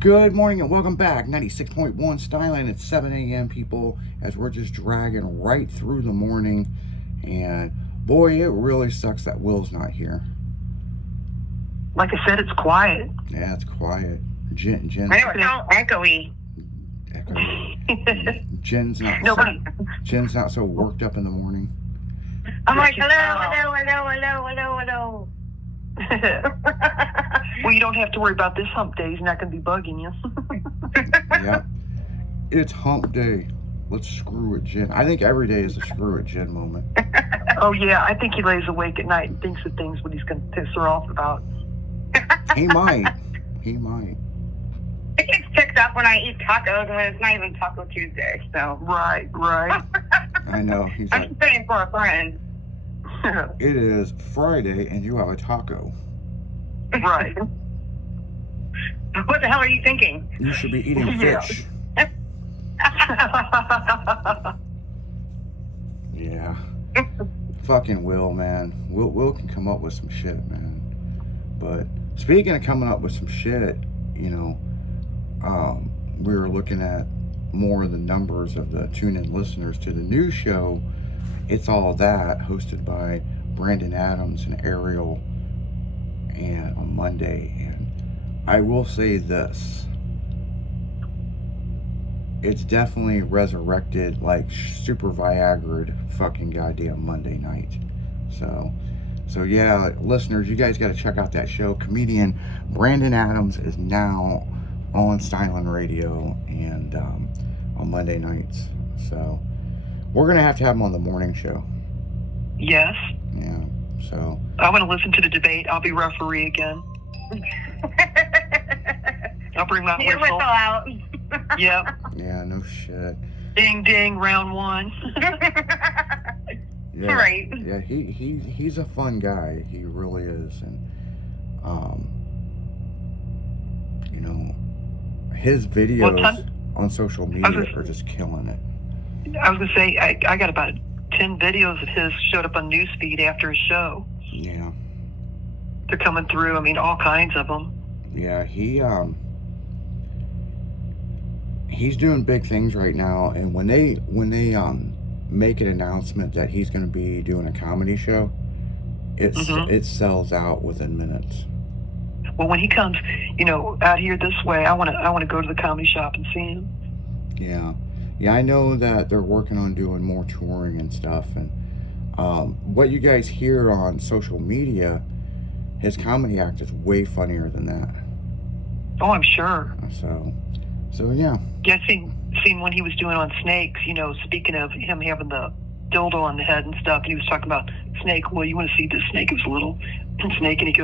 Good morning and welcome back. 96.1 Styline. It's 7 a.m. people as we're just dragging right through the morning. And boy, it really sucks that Will's not here. Like I said, it's quiet. Yeah, it's quiet. Jen, I know, it's all echoey. Jen's not so worked up in the morning. I'm like, hello. Well, you don't have to worry about this hump day. He's not going to be bugging you. Yep. It's hump day. Let's screw it, Jen. I think every day is a screw it, Jen moment. Oh, yeah. I think he lays awake at night and thinks of things what he's going to piss her off about. He might. It gets picked up when I eat tacos when it's not even Taco Tuesday, so. Right. I know. He's I'm like, just saying for a friend. it is Friday and you have a taco. Right. What the hell are you thinking? You should be eating Yeah. fish. Yeah. Fucking Will, man. Will can come up with some shit, man. But speaking of coming up with some shit, we were looking at more of the numbers of the tune-in listeners to the new show, It's All That, hosted by Brandon Adams and Ariel, and on Monday. And I will say this. It's definitely resurrected like super Viagra fucking goddamn Monday night. So yeah, listeners, you guys got to check out that show. Comedian Brandon Adams is now on Styline Radio and on Monday nights. So we're going to have him on the morning show. Yes. Yeah, so. I want to listen to the debate. I'll be referee again. I'll bring my Your whistle out. Yep. Yeah, no shit. Ding, ding, round one. Yeah, Right. Yeah, he's a fun guy. He really is. And, his videos on social media are just killing it. I was going to say, I got about 10 videos of his showed up on Newsfeed after his show. Yeah. They're coming through. I mean, all kinds of them. Yeah, he's doing big things right now, and when they make an announcement that he's going to be doing a comedy show, it sells out within minutes. Well, when he comes, out here this way, I want to go to the comedy shop and see him. Yeah, I know that they're working on doing more touring and stuff, and what you guys hear on social media, his comedy act is way funnier than that. Oh, I'm sure. So yeah. Yeah, seen when he was doing on Snakes, speaking of him having the dildo on the head and stuff, and he was talking about Snake. Well, you want to see this snake? It was a little snake, and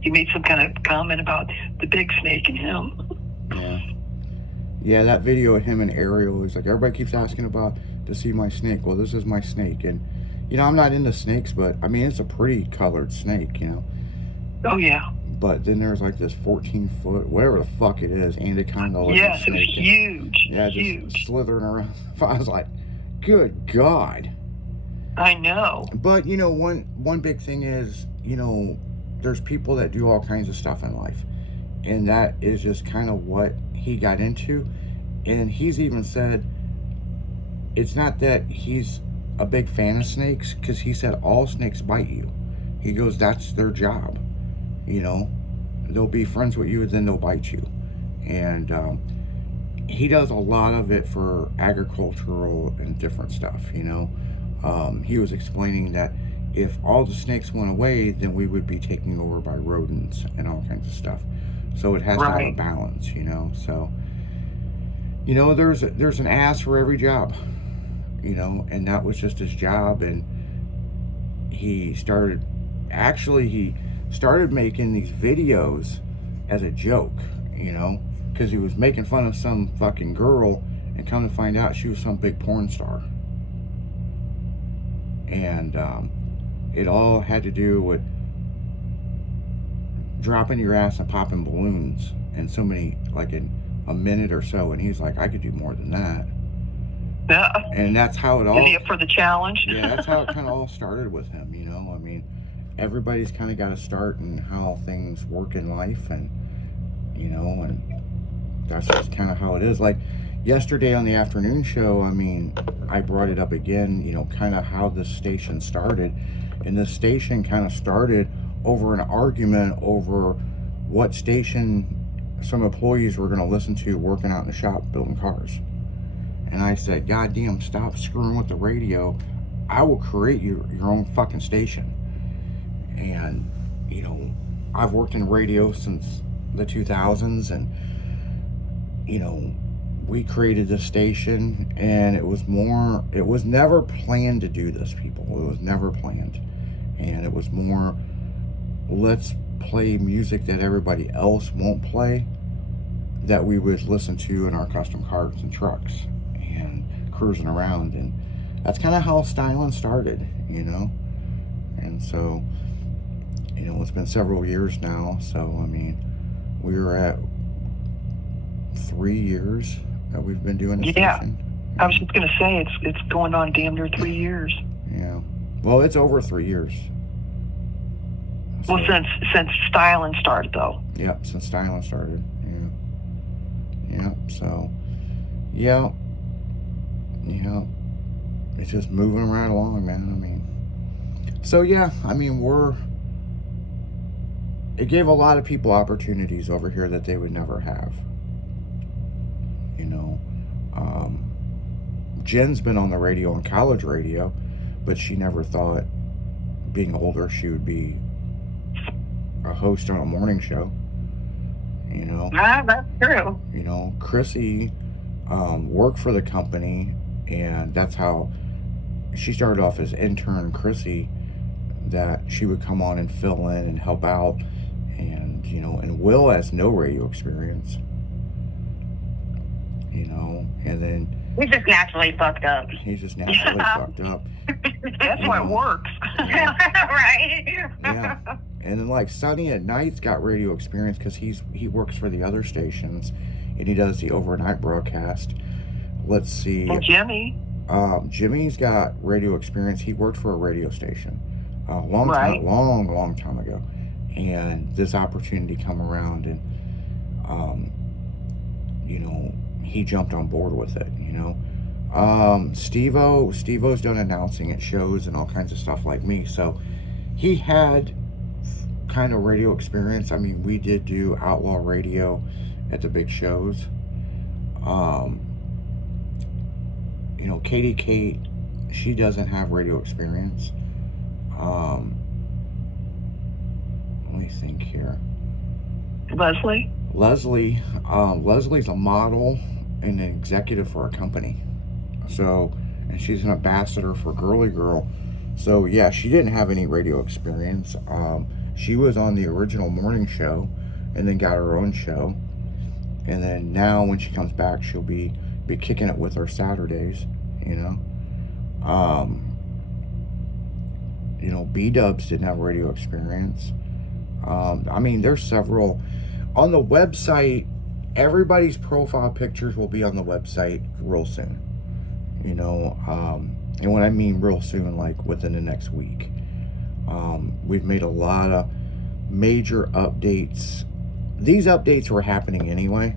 he made some kind of comment about the big snake and him. Yeah, that video of him and Ariel is like, everybody keeps asking about to see my snake. Well, this is my snake, and I'm not into snakes, but I mean, it's a pretty colored snake, Oh yeah. But then there's like this 14-foot, whatever the fuck it is, anaconda looking Yes, snake. it was huge. Yeah, huge. Just slithering around. I was like, good God. I know. But one big thing is, there's people that do all kinds of stuff in life, and that is just kind of what he got into. And he's even said it's not that he's a big fan of snakes, because he said all snakes bite you. He goes, that's their job. They'll be friends with you, then they'll bite you. And he does a lot of it for agricultural and different stuff. He was explaining that if all the snakes went away, then we would be taken over by rodents and all kinds of stuff. So it has to have a balance, So, there's an ass for every job, and that was just his job. And he started making these videos as a joke, because he was making fun of some fucking girl, and come to find out she was some big porn star. And it all had to do with dropping your ass and popping balloons in so many, like in a minute or so. And he's like, I could do more than that. Yeah. And that's how it all... Is he up for the challenge? Yeah, that's how it kind of all started with him, I mean, everybody's kind of got to start in how things work in life, and and that's just kind of how it is. Like yesterday on the afternoon show, I mean, I brought it up again, you know, kind of how this station started. And this station kind of started over an argument over what station some employees were going to listen to working out in the shop building cars. And I said, God damn, stop screwing with the radio. I will create your own fucking station. And, you know, I've worked in radio since the 2000s, and, you know, we created this station, and it was never planned to do this, people. It was never planned. And it was more, let's play music that everybody else won't play, that we would listen to in our custom cars and trucks and cruising around. And that's kind of how styling started, you know. And so, you know, it's been several years now. So, I mean, we were at 3 years that we've been doing this station. I was just going to say, it's going on damn near 3 years. Yeah. Well, it's over 3 years. So, well, since styling started, though. Yep, since styling started. Yeah. Yep. So, yeah. It's just moving right along, man. I mean, so yeah. I mean, it gave a lot of people opportunities over here that they would never have. You know, Jen's been on the radio, on college radio, but she never thought, being older, she would be a host on a morning show. You know, that's true. You know, Chrissy worked for the company, and that's how she started off as intern Chrissy, that she would come on and fill in and help out. And, you know, and Will has no radio experience, you know, and then He's just naturally fucked up. he's just naturally fucked up. That's why it works. Right? Yeah. And then, like, Sonny at night's got radio experience because he works for the other stations, and he does the overnight broadcast. Let's see. And Jimmy. Jimmy's got radio experience. He worked for a radio station a long time ago. And this opportunity come around, and, you know, he jumped on board with it, you know. Steve-O's done announcing at shows and all kinds of stuff like me. So he had kind of radio experience. I mean, we did do outlaw radio at the big shows. You know, Katie Kate, she doesn't have radio experience. Let me think here. Leslie's a model and an executive for a company. So, and she's an ambassador for Girly Girl. So yeah, she didn't have any radio experience. She was on the original morning show and then got her own show. And then now when she comes back, she'll be kicking it with her Saturdays, you know. You know, B-Dubs didn't have radio experience. I mean, there's several on the website. Everybody's profile pictures will be on the website real soon, you know. And when I mean real soon, like within the next week. We've made a lot of major updates. These updates were happening anyway,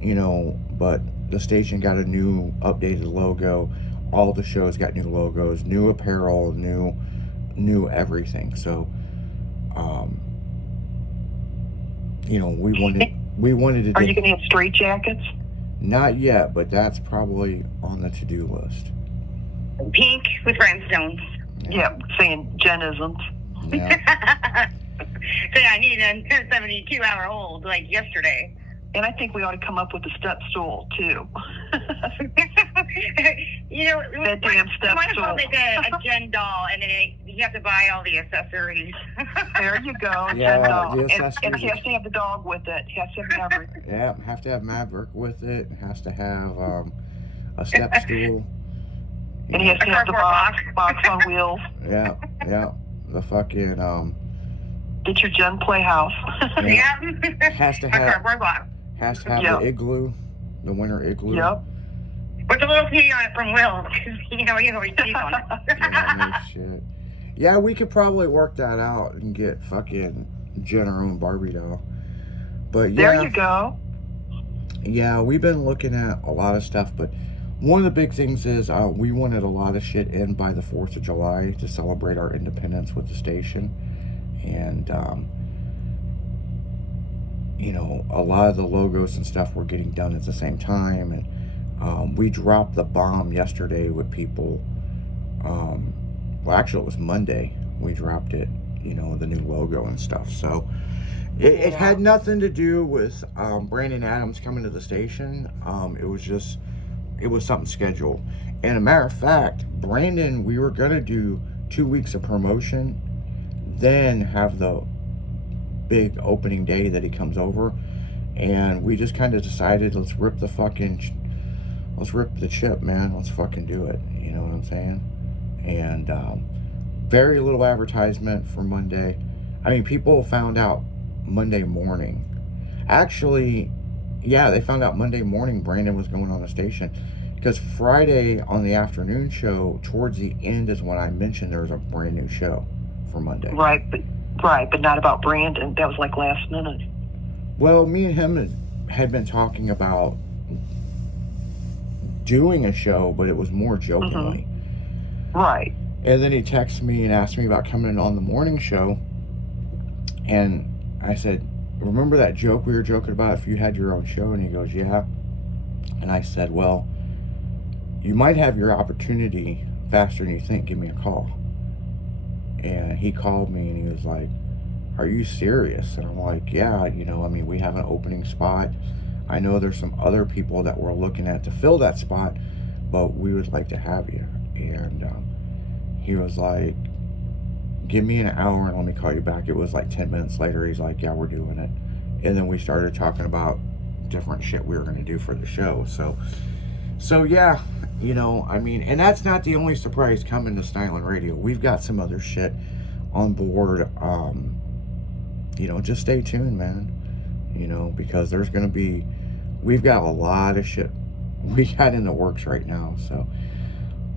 you know, but the station got a new updated logo. All the shows got new logos, new apparel, new everything. So, you know, we wanted to. Are you going to have straight jackets? Not yet, but that's probably on the to-do list. Pink with rhinestones. Yeah, saying Jen isn't. Yeah. So I need a 72-hour hold like yesterday. And I think we ought to come up with a step stool, too. You know, That damn step might as well stool. make a Jen doll, and then you have to buy all the accessories. There you go. Yeah, Jen doll. the And accessories. he has to have the dog with it. He has to have everything. Yeah, have to have Maverick with it. Has to have a step stool. And he has to have the box on wheels. Yeah. The fucking Get your Jen Playhouse. Yeah. has to A have cardboard box. the igloo, the winter igloo. Yep. With a little tea on it from Will, because, you know, he always teeth on it. Yeah, no shit. Yeah, we could probably work that out and get fucking Jen her own Barbie doll. But yeah, There you go. Yeah, we've been looking at a lot of stuff, but one of the big things is we wanted a lot of shit in by the 4th of July to celebrate our independence with the station. And, you know, a lot of the logos and stuff were getting done at the same time. And we dropped the bomb yesterday with people. Well, actually, it was Monday. We dropped it, you know, the new logo and stuff. So it had nothing to do with Brandon Adams coming to the station. It was something scheduled. And a matter of fact, Brandon, we were going to do 2 weeks of promotion, then have the big opening day that he comes over. And we just kind of decided, let's rip the chip, man. Let's fucking do it. You know what I'm saying? And very little advertisement for Monday. I mean, people found out Monday morning. Actually, yeah, they found out Monday morning Brandon was going on the station, because Friday on the afternoon show, towards the end, is when I mentioned there was a brand new show for Monday. Right, but not about Brandon. That was like last minute. Well, me and him had been talking about doing a show, but it was more jokingly. Right. And then he texted me and asked me about coming on the morning show. And I said, remember that joke we were joking about if you had your own show? And he goes, yeah. And I said, well, you might have your opportunity faster than you think. Give me a call. And he called me and he was like, are you serious? And I'm like, yeah, you know, I mean, we have an opening spot. I know there's some other people that we're looking at to fill that spot, but we would like to have you. And he was like, give me an hour and let me call you back. It was like 10 minutes later. He's like, yeah, we're doing it. And then we started talking about different shit we were going to do for the show. So yeah, you know, I mean, and that's not the only surprise coming to Stylin' Radio. We've got some other shit on board. You know, just stay tuned, man. You know, because there's going to be, we've got a lot of shit we got in the works right now. So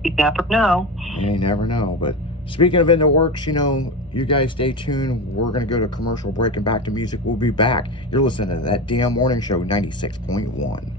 You never know. you never know. But speaking of in the works, you know, you guys stay tuned. We're going to go to commercial break and back to music. We'll be back. You're listening to That Damn Morning Show 96.1.